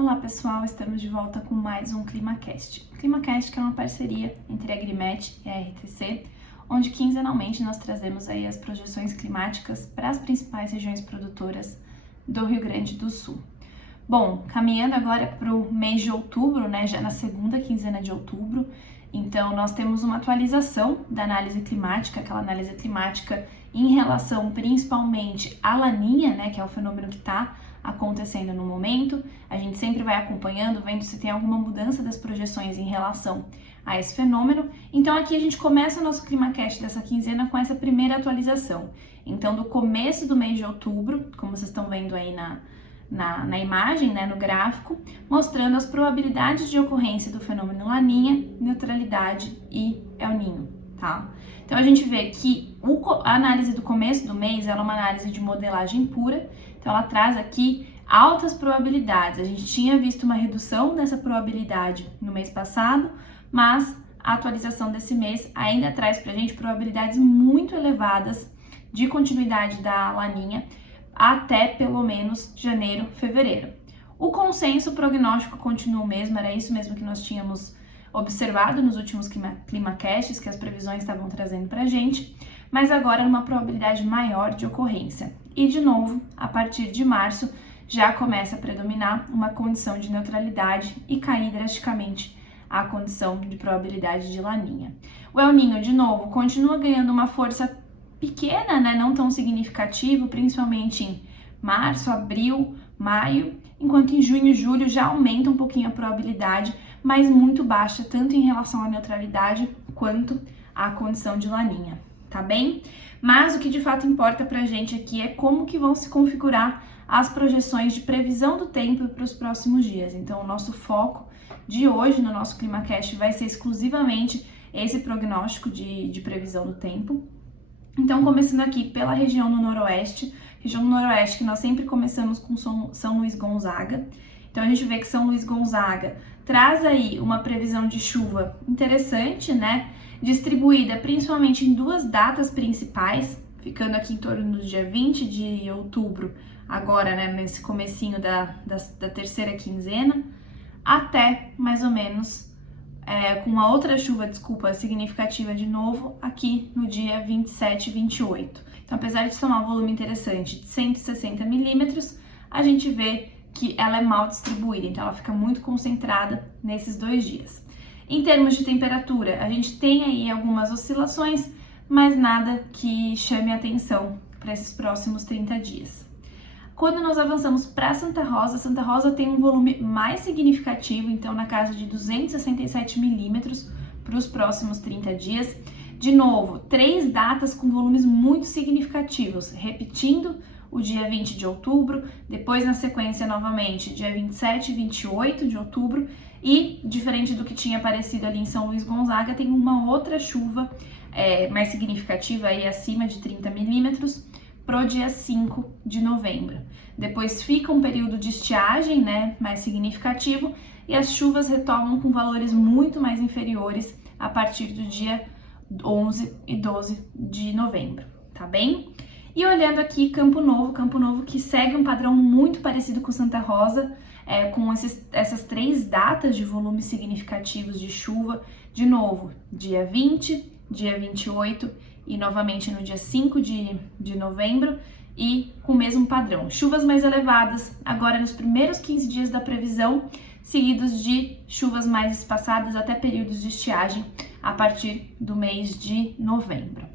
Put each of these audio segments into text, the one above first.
Olá pessoal, estamos de volta com mais um ClimaCast. O ClimaCast que é uma parceria entre a Agrimet e a RTC, onde quinzenalmente nós trazemos aí as projeções climáticas para as principais regiões produtoras do Rio Grande do Sul. Bom, caminhando agora para o mês de outubro, né, já na segunda quinzena de outubro, então nós temos uma atualização da análise climática, aquela análise climática em relação principalmente à Laninha, né, que é o fenômeno que está acontecendo no momento. A gente sempre vai acompanhando, vendo se tem alguma mudança das projeções em relação a esse fenômeno. Então aqui a gente começa o nosso ClimaCast dessa quinzena com essa primeira atualização. Então do começo do mês de outubro, como vocês estão vendo aí na imagem, né, no gráfico, mostrando as probabilidades de ocorrência do fenômeno Laninha, neutralidade e El Niño, tá? Então a gente vê que a análise do começo do mês ela é uma análise de modelagem pura, então ela traz aqui altas probabilidades. A gente tinha visto uma redução dessa probabilidade no mês passado, mas a atualização desse mês ainda traz pra gente probabilidades muito elevadas de continuidade da Laninha até pelo menos janeiro, fevereiro. O consenso prognóstico continua o mesmo, era isso mesmo que nós tínhamos observado nos últimos ClimaCasts, que as previsões estavam trazendo pra gente, mas agora numa probabilidade maior de ocorrência. E de novo, a partir de março, já começa a predominar uma condição de neutralidade e cair drasticamente a condição de probabilidade de Laninha. O El Niño, de novo, continua ganhando uma força pequena, né, não tão significativo, principalmente em março, abril, maio, enquanto em junho e julho já aumenta um pouquinho a probabilidade, mas muito baixa, tanto em relação à neutralidade quanto à condição de Laninha, tá bem? Mas o que de fato importa pra gente aqui é como que vão se configurar as projeções de previsão do tempo para os próximos dias. Então o nosso foco de hoje no nosso ClimaCast vai ser exclusivamente esse prognóstico de previsão do tempo. Então, começando aqui pela região do Noroeste que nós sempre começamos com São Luís Gonzaga. Então, a gente vê que São Luís Gonzaga traz aí uma previsão de chuva interessante, né? Distribuída principalmente em duas datas principais, ficando aqui em torno do dia 20 de outubro, agora, né, nesse comecinho da terceira quinzena, até mais ou menos com uma outra chuva, significativa de novo, aqui no dia 27 e 28. Então, apesar de somar um volume interessante de 160 milímetros, a gente vê que ela é mal distribuída, então ela fica muito concentrada nesses dois dias. Em termos de temperatura, a gente tem aí algumas oscilações, mas nada que chame a atenção para esses próximos 30 dias. Quando nós avançamos para Santa Rosa tem um volume mais significativo, então na casa de 267 milímetros para os próximos 30 dias. De novo, 3 datas com volumes muito significativos, repetindo o dia 20 de outubro, depois na sequência novamente dia 27 e 28 de outubro, e diferente do que tinha aparecido ali em São Luís Gonzaga, tem uma outra chuva mais significativa, aí acima de 30 milímetros, pro dia 5 de novembro. Depois fica um período de estiagem, né, mais significativo, e as chuvas retomam com valores muito mais inferiores a partir do dia 11 e 12 de novembro, tá bem? E olhando aqui Campo Novo que segue um padrão muito parecido com Santa Rosa, com essas 3 datas de volumes significativos de chuva, de novo, dia 20, dia 28 e novamente no dia 5 de novembro, e com o mesmo padrão. Chuvas mais elevadas agora nos primeiros 15 dias da previsão, seguidos de chuvas mais espaçadas até períodos de estiagem a partir do mês de novembro.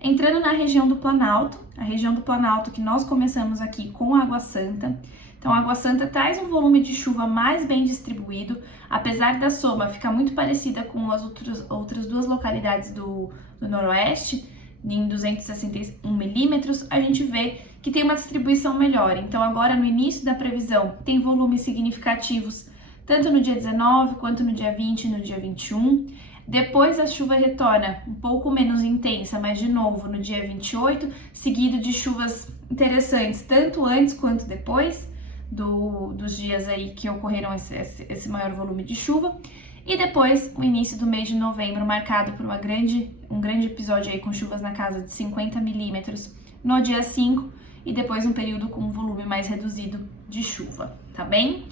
Entrando na região do Planalto, a região do Planalto que nós começamos aqui com Água Santa. Então, a Água Santa traz um volume de chuva mais bem distribuído, apesar da soma ficar muito parecida com as outras duas localidades do Noroeste, em 261 milímetros, a gente vê que tem uma distribuição melhor. Então, agora no início da previsão, tem volumes significativos tanto no dia 19 quanto no dia 20 e no dia 21. Depois a chuva retorna um pouco menos intensa, mas de novo no dia 28, seguido de chuvas interessantes tanto antes quanto depois dos dias aí que ocorreram esse maior volume de chuva. E depois o início do mês de novembro, marcado por um grande episódio aí com chuvas na casa de 50 milímetros no dia 5 e depois um período com um volume mais reduzido de chuva, tá bem?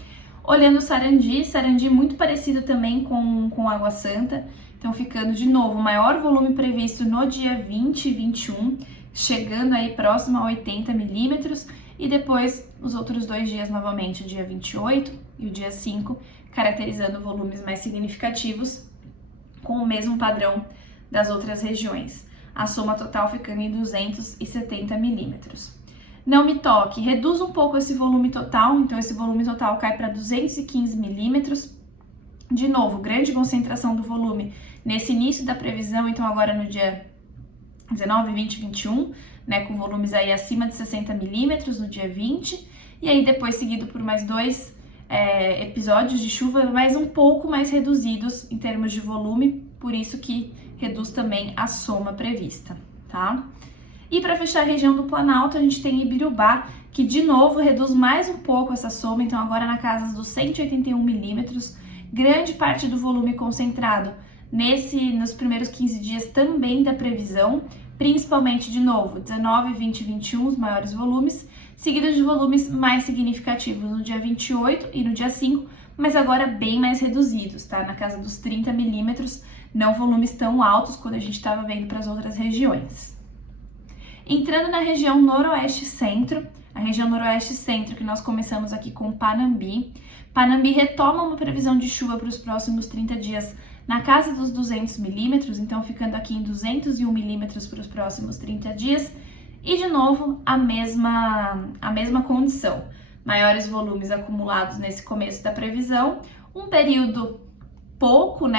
Olhando o Sarandi muito parecido também com Água Santa, então ficando de novo maior volume previsto no dia 20 e 21, chegando aí próximo a 80 milímetros, e depois os outros 2 dias novamente, o dia 28 e o dia 5, caracterizando volumes mais significativos com o mesmo padrão das outras regiões. A soma total ficando em 270 milímetros. Não me toque, reduz um pouco esse volume total, então esse volume total cai para 215 milímetros. De novo, grande concentração do volume nesse início da previsão, então agora no dia 19, 20 e 21, né, com volumes aí acima de 60 milímetros no dia 20, e aí depois seguido por mais 2 episódios de chuva, mas um pouco mais reduzidos em termos de volume, por isso que reduz também a soma prevista, tá? E para fechar a região do Planalto, a gente tem Ibirubá, que de novo reduz mais um pouco essa soma, então agora na casa dos 181 milímetros, grande parte do volume concentrado nos primeiros 15 dias também da previsão, principalmente de novo, 19, 20 e 21, os maiores volumes, seguidos de volumes mais significativos no dia 28 e no dia 5, mas agora bem mais reduzidos, tá? Na casa dos 30 milímetros, não volumes tão altos quando a gente estava vendo para as outras regiões. Entrando na região noroeste-centro, a região noroeste-centro que nós começamos aqui com Panambi. Panambi retoma uma previsão de chuva para os próximos 30 dias na casa dos 200 milímetros, então ficando aqui em 201 milímetros para os próximos 30 dias. E de novo, a mesma condição, maiores volumes acumulados nesse começo da previsão, um período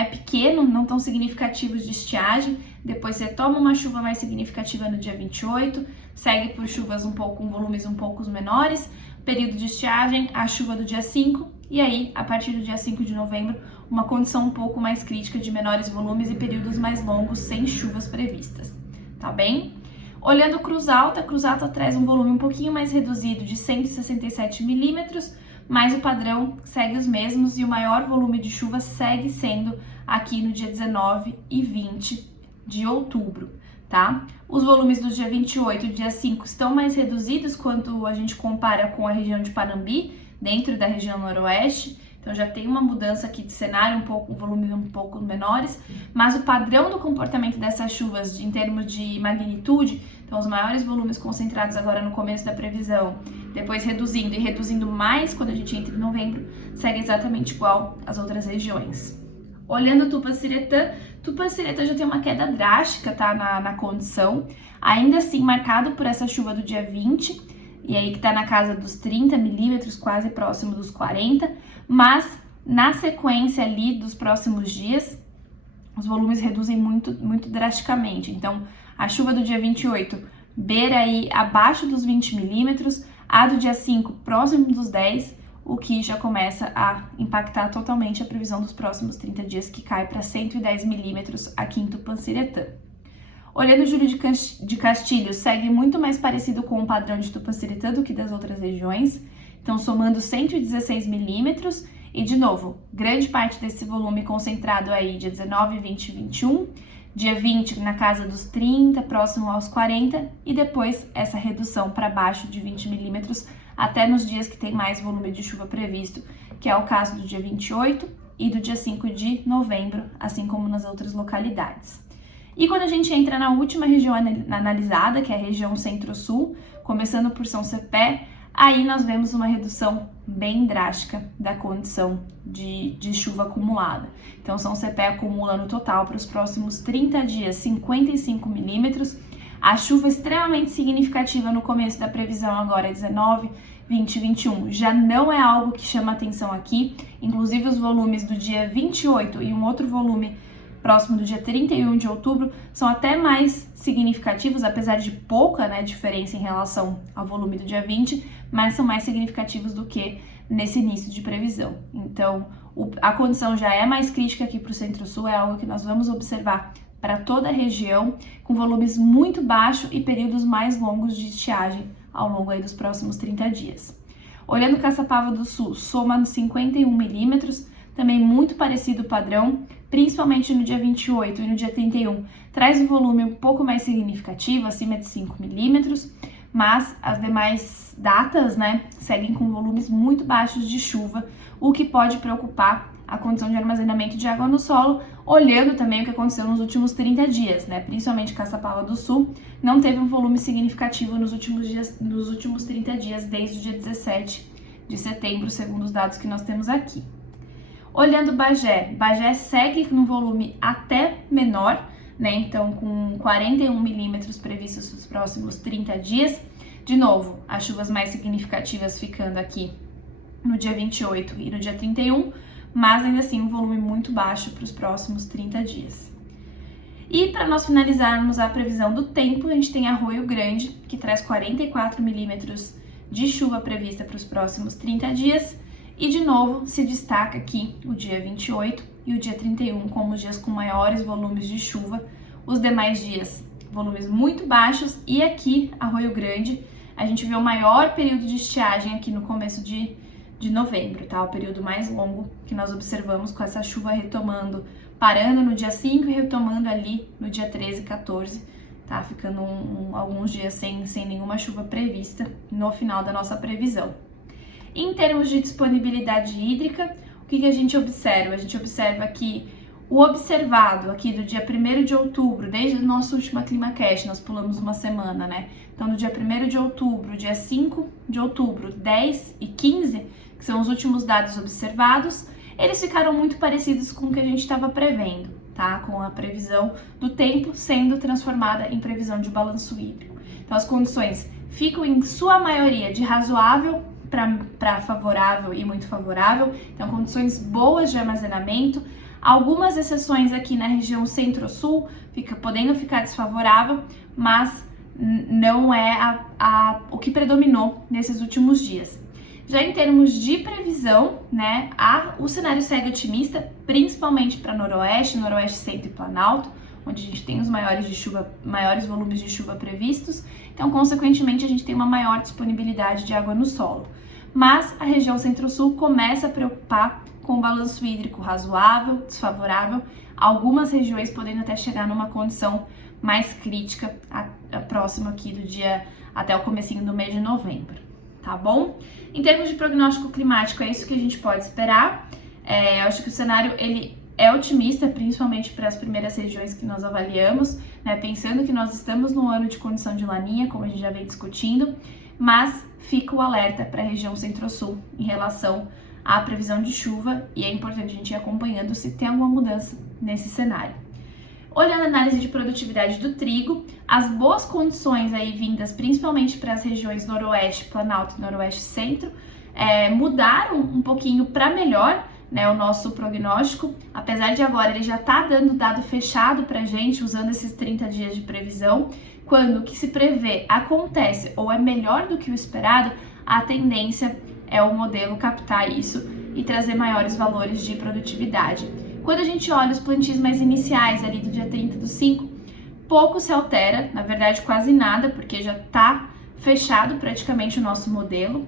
pequeno, não tão significativos de estiagem, depois retoma uma chuva mais significativa no dia 28, segue por chuvas com volumes um pouco menores, período de estiagem, a chuva do dia 5, e aí, a partir do dia 5 de novembro, uma condição um pouco mais crítica de menores volumes e períodos mais longos sem chuvas previstas, tá bem? Olhando Cruz Alta traz um volume um pouquinho mais reduzido de 167 milímetros, mas o padrão segue os mesmos e o maior volume de chuva segue sendo aqui no dia 19 e 20 de outubro, tá? Os volumes do dia 28 e dia 5 estão mais reduzidos quando a gente compara com a região de Panambi, dentro da região noroeste, então já tem uma mudança aqui de cenário, volumes um pouco menores, mas o padrão do comportamento dessas chuvas em termos de magnitude, então os maiores volumes concentrados agora no começo da previsão, depois reduzindo mais quando a gente entra em novembro, segue exatamente igual às outras regiões. Olhando Tupanciretã já tem uma queda drástica, tá, na condição, ainda assim marcado por essa chuva do dia 20, e aí que tá na casa dos 30 milímetros, quase próximo dos 40, mas na sequência ali dos próximos dias, os volumes reduzem muito drasticamente. Então, a chuva do dia 28 beira aí abaixo dos 20 milímetros, a do dia 5 próximo dos 10, o que já começa a impactar totalmente a previsão dos próximos 30 dias, que cai para 110 milímetros aqui em Tupanciretã. Olhando Júlio de Castilhos, segue muito mais parecido com o padrão de Tupanciretã do que das outras regiões, então somando 116 milímetros, e de novo, grande parte desse volume concentrado aí dia 19, 20 e 21, dia 20 na casa dos 30, próximo aos 40, e depois essa redução para baixo de 20 milímetros até nos dias que tem mais volume de chuva previsto, que é o caso do dia 28 e do dia 5 de novembro, assim como nas outras localidades. E quando a gente entra na última região analisada, que é a região centro-sul, começando por São Cepé, aí nós vemos uma redução bem drástica da condição de chuva acumulada. Então, São Cepé acumula no total para os próximos 30 dias 55 milímetros. A chuva extremamente significativa no começo da previsão agora, 19, 20 e 21, já não é algo que chama atenção aqui. Inclusive, os volumes do dia 28 e um outro volume próximo do dia 31 de outubro, são até mais significativos, apesar de pouca, diferença em relação ao volume do dia 20, mas são mais significativos do que nesse início de previsão. Então, a condição já é mais crítica aqui para o Centro-Sul, é algo que nós vamos observar para toda a região, com volumes muito baixos e períodos mais longos de estiagem ao longo aí dos próximos 30 dias. Olhando Caçapava do Sul, soma nos 51 milímetros, também muito parecido o padrão, principalmente no dia 28 e no dia 31, traz um volume um pouco mais significativo, acima de 5 milímetros, mas as demais datas, né, seguem com volumes muito baixos de chuva, o que pode preocupar a condição de armazenamento de água no solo, olhando também o que aconteceu nos últimos 30 dias, né, principalmente Caçapava do Sul, não teve um volume significativo nos últimos 30 dias, desde o dia 17 de setembro, segundo os dados que nós temos aqui. Olhando Bagé segue no volume até menor, né? Então com 41 milímetros previstos nos próximos 30 dias. De novo, as chuvas mais significativas ficando aqui no dia 28 e no dia 31, mas ainda assim um volume muito baixo para os próximos 30 dias. E para nós finalizarmos a previsão do tempo, a gente tem Arroio Grande, que traz 44 milímetros de chuva prevista para os próximos 30 dias. E de novo se destaca aqui o dia 28 e o dia 31 como os dias com maiores volumes de chuva. Os demais dias, volumes muito baixos. E aqui, Arroio Grande, a gente vê o maior período de estiagem aqui no começo de novembro, tá? O período mais longo que nós observamos, com essa chuva retomando, parando no dia 5 e retomando ali no dia 13 e 14, tá? Ficando alguns dias sem nenhuma chuva prevista no final da nossa previsão. Em termos de disponibilidade hídrica, o que a gente observa? A gente observa que o observado aqui do dia 1º de outubro, desde a nossa última ClimaCast, nós pulamos uma semana, né? Então, do dia 1º de outubro, dia 5 de outubro, 10 e 15, que são os últimos dados observados, eles ficaram muito parecidos com o que a gente estava prevendo, tá? Com a previsão do tempo sendo transformada em previsão de balanço hídrico. Então, as condições ficam, em sua maioria, de razoável para favorável e muito favorável, então condições boas de armazenamento, algumas exceções aqui na região centro-sul, podendo ficar desfavorável, mas não é o que predominou nesses últimos dias. Já em termos de previsão, né, o cenário segue otimista, principalmente para Noroeste, Noroeste Centro e Planalto, onde a gente tem os maiores volumes de chuva previstos, então, consequentemente, a gente tem uma maior disponibilidade de água no solo. Mas a região Centro-Sul começa a preocupar com o balanço hídrico razoável, desfavorável, algumas regiões podendo até chegar numa condição mais crítica, próximo aqui do dia até o comecinho do mês de novembro, tá bom? Em termos de prognóstico climático, é isso que a gente pode esperar. Eu acho que o cenário ele é otimista, principalmente para as primeiras regiões que nós avaliamos, né? Pensando que nós estamos no ano de condição de laninha, como a gente já vem discutindo, mas fica o alerta para a região Centro-Sul em relação à previsão de chuva e é importante a gente ir acompanhando se tem alguma mudança nesse cenário. Olhando a análise de produtividade do trigo, as boas condições aí vindas principalmente para as regiões Noroeste, Planalto e Noroeste Centro mudaram um pouquinho para melhor, né, o nosso prognóstico, apesar de agora ele já tá dando dado fechado para a gente, usando esses 30 dias de previsão. Quando o que se prevê acontece ou é melhor do que o esperado, a tendência é o modelo captar isso e trazer maiores valores de produtividade. Quando a gente olha os plantios mais iniciais ali do dia 30 do 5, pouco se altera, na verdade quase nada, porque já está fechado praticamente o nosso modelo.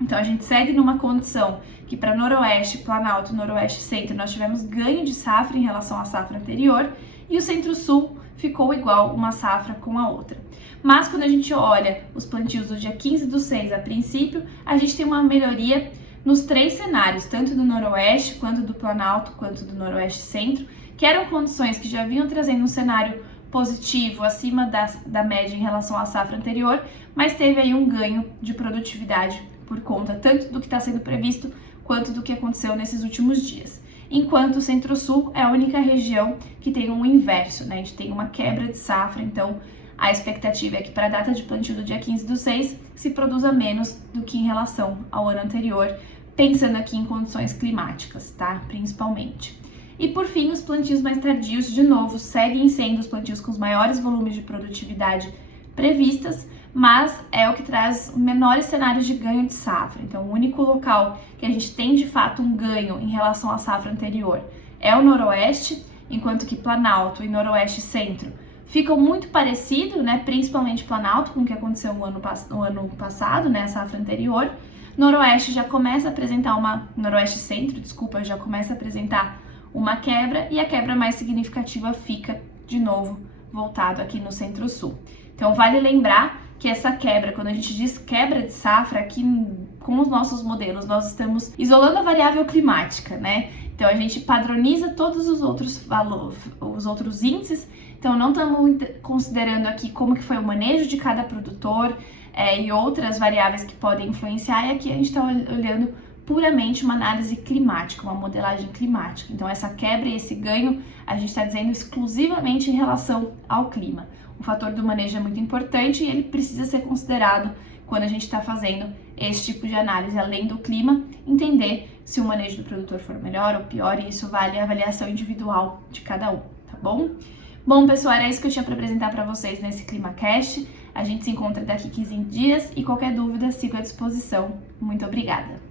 Então a gente segue numa condição que para Noroeste, Planalto, Noroeste Centro nós tivemos ganho de safra em relação à safra anterior e o Centro-Sul ficou igual uma safra com a outra. Mas quando a gente olha os plantios do dia 15 do 6 a princípio, a gente tem uma melhoria nos três cenários, tanto do Noroeste, quanto do Planalto, quanto do Noroeste Centro, que eram condições que já vinham trazendo um cenário positivo, acima da média em relação à safra anterior, mas teve aí um ganho de produtividade por conta tanto do que está sendo previsto, quanto do que aconteceu nesses últimos dias. Enquanto o Centro-Sul é a única região que tem um inverso, né? A gente tem uma quebra de safra, então a expectativa é que para a data de plantio do dia 15 do 6 se produza menos do que em relação ao ano anterior, pensando aqui em condições climáticas, tá? Principalmente. E por fim, os plantios mais tardios, de novo, seguem sendo os plantios com os maiores volumes de produtividade previstas, mas é o que traz menores cenários de ganho de safra. Então, o único local que a gente tem de fato um ganho em relação à safra anterior é o Noroeste, enquanto que Planalto e Noroeste Centro ficam muito parecidos, né? Principalmente Planalto com o que aconteceu no ano passado, né? A safra anterior. Noroeste já começa a apresentar Noroeste Centro, desculpa, já começa a apresentar uma quebra e a quebra mais significativa fica, de novo, voltado aqui no Centro-Sul. Então, vale lembrar que essa quebra, quando a gente diz quebra de safra, aqui com os nossos modelos, nós estamos isolando a variável climática, né? Então, a gente padroniza todos os outros valores, os outros índices. Então, não estamos considerando aqui como que foi o manejo de cada produtor e outras variáveis que podem influenciar. E aqui a gente está olhando puramente uma análise climática, uma modelagem climática. Então, essa quebra e esse ganho, a gente está dizendo exclusivamente em relação ao clima. O fator do manejo é muito importante e ele precisa ser considerado quando a gente está fazendo esse tipo de análise, além do clima, entender se o manejo do produtor for melhor ou pior, e isso vale a avaliação individual de cada um, tá bom? Bom, pessoal, era isso que eu tinha para apresentar para vocês nesse ClimaCast. A gente se encontra daqui 15 dias e qualquer dúvida, sigo à disposição. Muito obrigada!